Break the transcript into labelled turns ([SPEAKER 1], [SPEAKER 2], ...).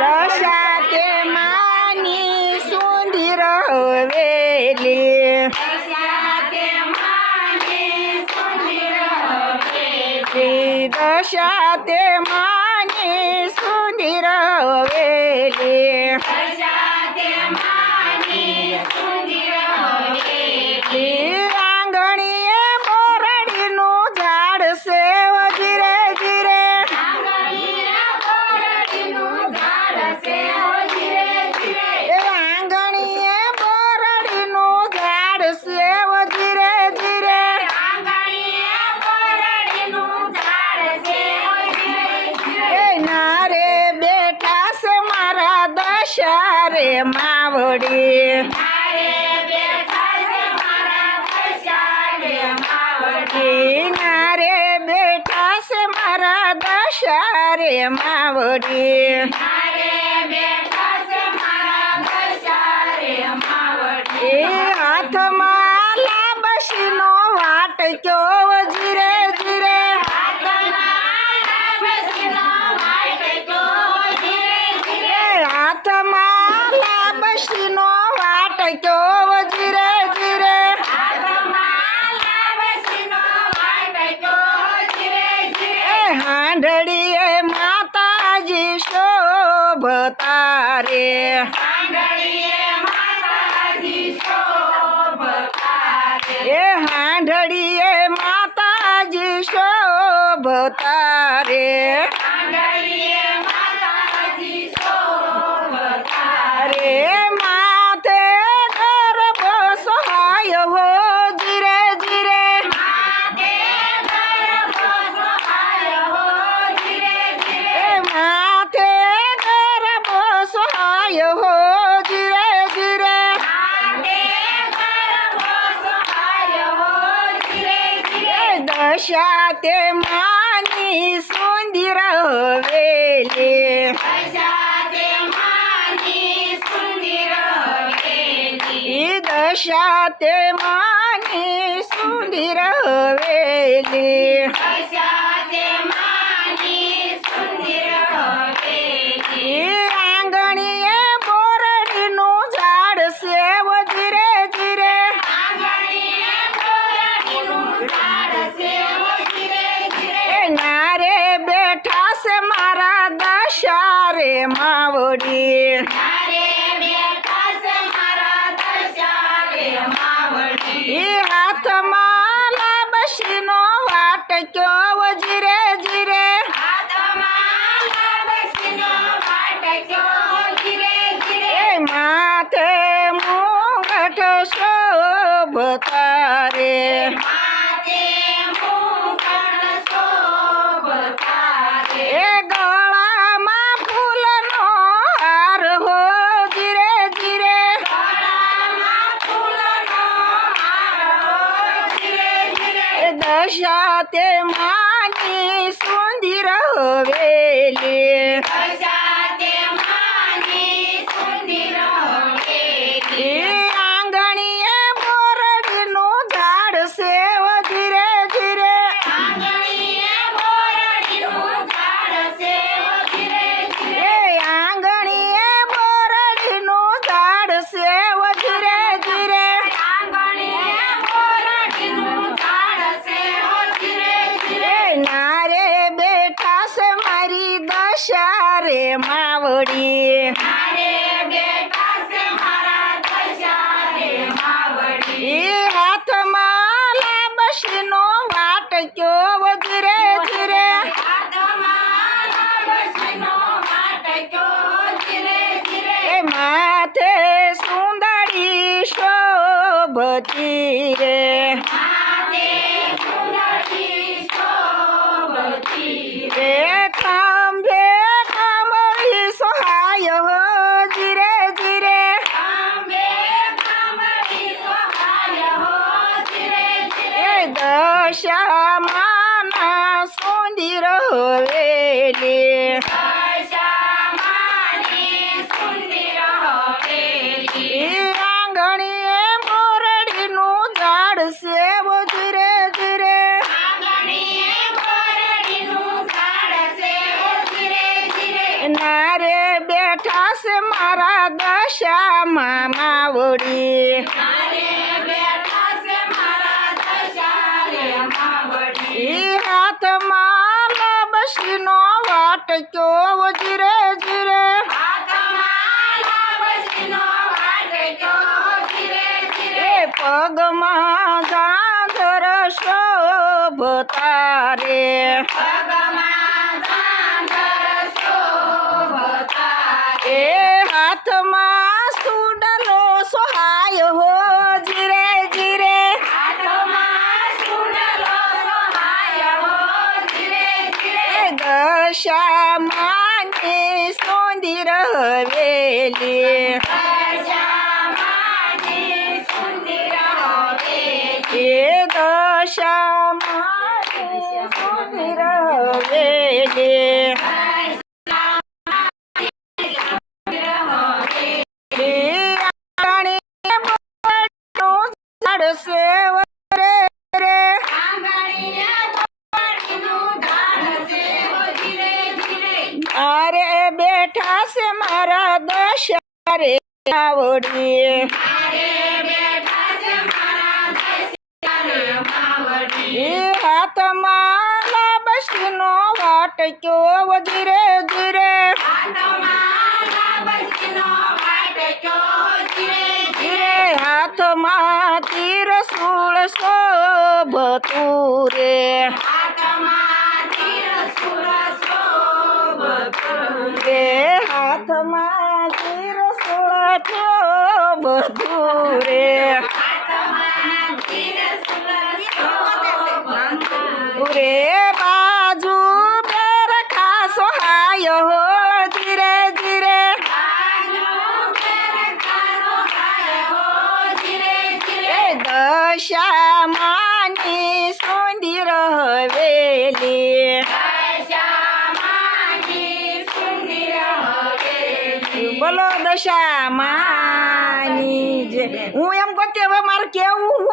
[SPEAKER 1] દશા તે માની સુંધી રવેલી. દશા તે માની સુંધી રવેલી. માવડી. નારે બેઠા છે મારા દશા રે માવડી. હાથમાં હાંડળીએ માતાજી શોભતા રે એ હાંડળીએ માતાજી શોભતા રે આવ્યો હો જીરે જીરે દશા તે માની સુંદર વેલી દશા તે માની સુંદર વેલી માવડી. તે માની સુંધી રહેલી વાટક્યો વગરે ધીરે. માથે સુંદરી શોભતી રે માથે સુંદરી શોભતી રે શ્યામાના સુંદી રહેલી આંગણીએ મોરડીનું ઝાડ છે ધીરે ધીરે. છે મારા દશા મામાવડી વાટક્યો જીરે જીરે એ પગમાં ગાંધર શોભતા રે એ હાથમાં હવેલી એ દશામાની સુંદર હવેલી બેઠા છે મારા દશારે આવડી એ હાથમાં લાબસીનો વાટક્યો ધીરે ધીરે ધીરે હાથમાં તીર સુળ શોભતું રે રે હાથમાં તીર રે રે બોલો દશામાની જે હું એમ કહતી હવે મારે કેવું?